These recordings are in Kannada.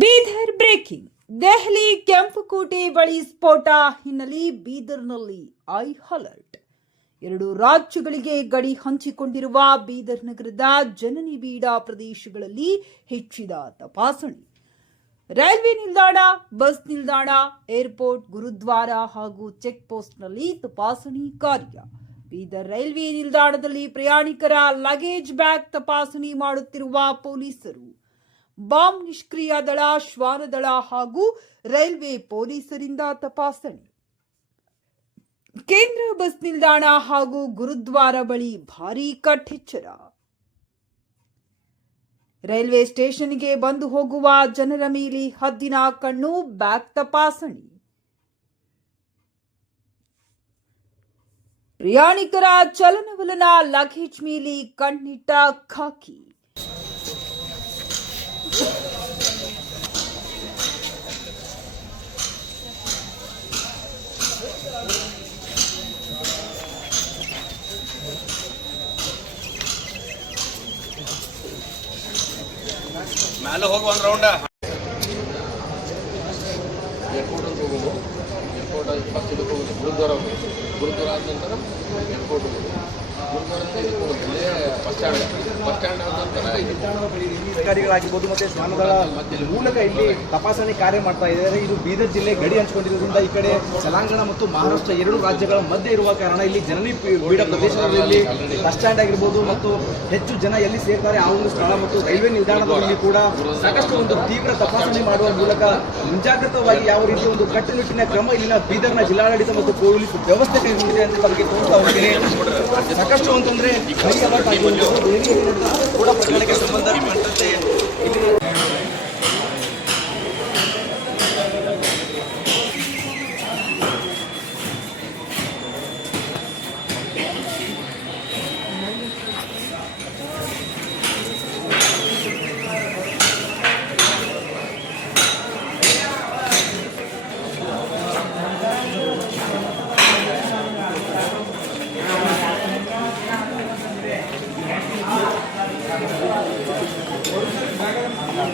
ಬೀದರ್ ಬ್ರೇಕಿಂಗ್. ದೆಹಲಿ ಕೆಂಪುಕೋಟೆ ಬಳಿ ಸ್ಫೋಟ ಹಿನ್ನೆಲೆ ಬೀದರ್ನಲ್ಲಿ ಐ ಅಲರ್ಟ್. ಎರಡು ರಾಜ್ಯಗಳಿಗೆ ಗಡಿ ಹಂಚಿಕೊಂಡಿರುವ ಬೀದರ್ ನಗರದ ಜನನಿಬಿಡ ಪ್ರದೇಶಗಳಲ್ಲಿ ಹೆಚ್ಚಿದ ತಪಾಸಣೆ. ರೈಲ್ವೆ ನಿಲ್ದಾಣ, ಬಸ್ ನಿಲ್ದಾಣ, ಏರ್ಪೋರ್ಟ್, ಗುರುದ್ವಾರ ಹಾಗೂ ಚೆಕ್ ಪೋಸ್ಟ್ನಲ್ಲಿ ತಪಾಸಣೆ ಕಾರ್ಯ. ಬೀದರ್ ರೈಲ್ವೆ ನಿಲ್ದಾಣದಲ್ಲಿ ಪ್ರಯಾಣಿಕರ ಲಗೇಜ್ ಬ್ಯಾಗ್ ತಪಾಸಣೆ ಮಾಡುತ್ತಿರುವ ಪೊಲೀಸರು. ಬಾಂಬ್ ನಿಷ್ಕ್ರಿಯ ದಳ ಶ್ವಾನದಳ ಹಾಗೂ ರೈಲ್ವೆ ಪೊಲೀಸರಿಂದ ತಪಾಸಣೆ. ಕೇಂದ್ರ ಬಸ್ ನಿಲ್ದಾಣ ಹಾಗೂ ಗುರುದ್ವಾರ ಬಳಿ ಭಾರೀ ಕಟ್ಟೆಚ್ಚರ. ರೈಲ್ವೆ ಸ್ಟೇಷನ್ಗೆ ಬಂದು ಹೋಗುವ ಜನರ ಮೇಲೆ ಹದ್ದಿನ ಕಣ್ಣು, ಬ್ಯಾಗ್ ತಪಾಸಣೆ. ಪ್ರಯಾಣಿಕರ ಚಲನವಲನ ಲಗೇಜ್ ಮೇಲೆ ಕಣ್ಣಿಟ್ಟ ಖಾಕಿ. ಮ್ಯಾಲೆ ಹೋಗಿ ಒಂದು ರೌಂಡ ಏರ್ಪೋರ್ಟ್ ಅಂತ ಹೋಗೋದು. ಏರ್ಪೋರ್ಟ್ ಆಗಿ ಫಸ್ಟ್ ಇದಕ್ಕೆ ಹೋಗೋದು. ಗುರುದ್ವಾರ ಹೋಗೋದು. ಗುರುದ್ವಾರ ಆದ ನಂತರ ಏರ್ಪೋರ್ಟ್ ಹೋಗೋದು. ಅಧಿಕಾರಿಗಳಾಗಿರ್ಬೋದು ಮತ್ತೆ ಶ್ವಾನದಳ ಮೂಲಕ ಇಲ್ಲಿ ತಪಾಸಣೆ ಕಾರ್ಯ ಮಾಡ್ತಾ ಇದ್ದಾರೆ. ಇದು ಬೀದರ್ ಜಿಲ್ಲೆ ಗಡಿ ಹಂಚಿಕೊಂಡಿರೋದ್ರಿಂದ ಈ ಕಡೆ ತೆಲಂಗಾಣ ಮತ್ತು ಮಹಾರಾಷ್ಟ್ರ ಎರಡು ರಾಜ್ಯಗಳ ಮಧ್ಯೆ ಇರುವ ಕಾರಣ ಇಲ್ಲಿ ಜನನಿ ಬೀಡ ಪ್ರದೇಶಗಳಲ್ಲಿ ಬಸ್ ಸ್ಟ್ಯಾಂಡ್ ಆಗಿರ್ಬೋದು ಮತ್ತು ಹೆಚ್ಚು ಜನ ಎಲ್ಲಿ ಸೇರ್ತಾರೆ ಆ ಒಂದು ಸ್ಥಳ ಮತ್ತು ರೈಲ್ವೆ ನಿಲ್ದಾಣದಲ್ಲಿ ಕೂಡ ಸಾಕಷ್ಟು ಒಂದು ತೀವ್ರ ತಪಾಸಣೆ ಮಾಡುವ ಮೂಲಕ ಮುಂಜಾಗ್ರತವಾಗಿ ಯಾವ ರೀತಿ ಒಂದು ಕಟ್ಟುನಿಟ್ಟಿನ ಕ್ರಮ ಇಲ್ಲಿನ ಬೀದರ್ನ ಜಿಲ್ಲಾಡಳಿತ ಮತ್ತು ಪೊಲೀಸ್ ವ್ಯವಸ್ಥೆ ಕೈಗೊಂಡಿದೆ ಅಂತ ಬಗ್ಗೆ ತೋರಿಸ್ತಾ ಹೋಗ್ತೀನಿ ಸಾಕಷ್ಟು ಅಂತಂದ್ರೆ ಕೂಡ ಪ್ರಕರಣಕ್ಕೆ ಸಂಬಂಧಪಟ್ಟಂತೆ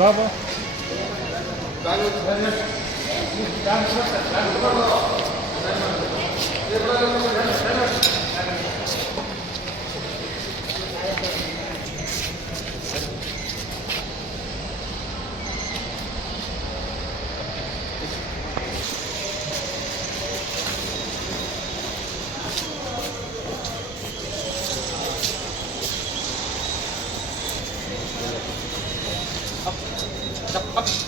బాబా. దాని 딱, 딱.